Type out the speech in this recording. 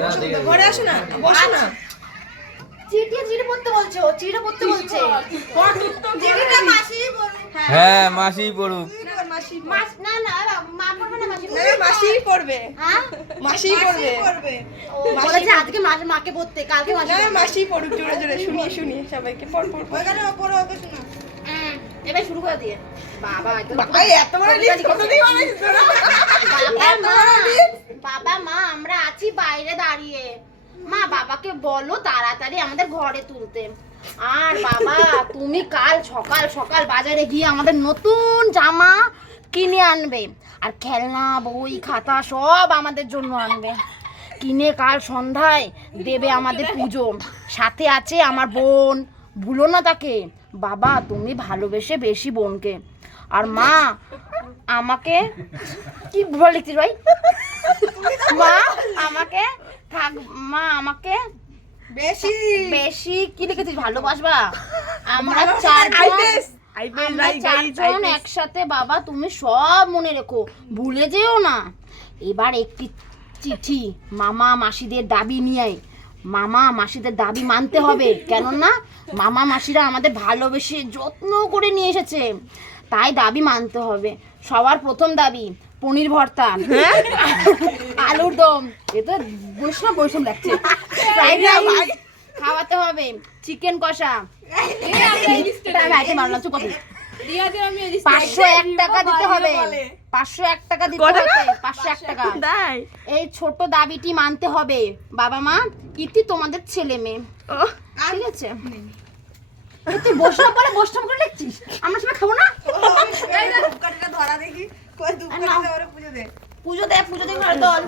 ঘরে আসো না, বসো না। চিঠি পড়তে বলছে, ও চিঠি পড়তে বলছে। চিঠিটা মাসিই পড়বে। হ্যাঁ মাসিই পড়ুক। না না মা পড়বে না, মাসি না, মাসিই পড়বে। হ্যাঁ মাসিই পড়বে। ও বলেছে আজকে মাকে পড়তে, কালকে মাসি না, মাসিই পড়ুক জোরে জোরে, শুনি সবাইকে। পড়। ওখানে পড়ো, ওকে শোনা। এবার শুরু করে দিয়ে। বাবা বাবা এত বড় লিস্ট কতদিন বানাইছিস তোরা? বাবা মা আমরা আছি বাইরে দাঁড়িয়ে। মা বাবাকে বলো তাড়াতাড়ি আমাদের ঘরে তুলতে। আর বাবা তুমি কাল সকাল সকাল বাজারে গিয়ে আমাদের নতুন জামা কিনে আনবে, আর খেলনা বই খাতা সব আমাদের জন্য আনবে। কিনে কাল সন্ধ্যায় দেবে আমাদের পুজো। সাথে আছে আমার বোন, ভুলো না তাকে। বাবা তুমি ভালোবেসে বেশি বোনকে। আর মা আমাকে কি ভুল লিখছিস ভাই? মা আমাকে থাক, মা আমাকে বেশি বেশি কি লিখেছিস? ভালোবাসবা। আমরা চারজন একসাথে। বাবা তুমি সব মনে রেখো, ভুলে যেও না। এবার একটি চিঠি মামা মাসিদের দাবি নিয়ে, মামা মাসিদের দাবি মানতে হবে, কেননা মামা মাসিরা আমাদের ভালোবেসে যত্ন করে নিয়ে এসেছে, তাই দাবি মানতে হবে। সবার প্রথম দাবি পনির ভর্তা, আলুর দম, এ তো বৈষ্ণব লাগছে, ফ্রাইড রাইস খাওয়াতে হবে, চিকেন কষা, 501 টাকা দিতে হবে, 501 টাকা দিতে হবে, 501 টাকা। এই ছোট দাবিটি মানতে হবে বাবা মা, ইতি তোমাদের ছেলে মেয়ে। ঠিক আছে? তুই বৈষ্ণব বলে বৈষ্ণব করে লিখছিস, আমরা সবাই খাবো না? ধরা দেখি, কই দুপুরে পুজো দে। পুজো দে ঘর দল।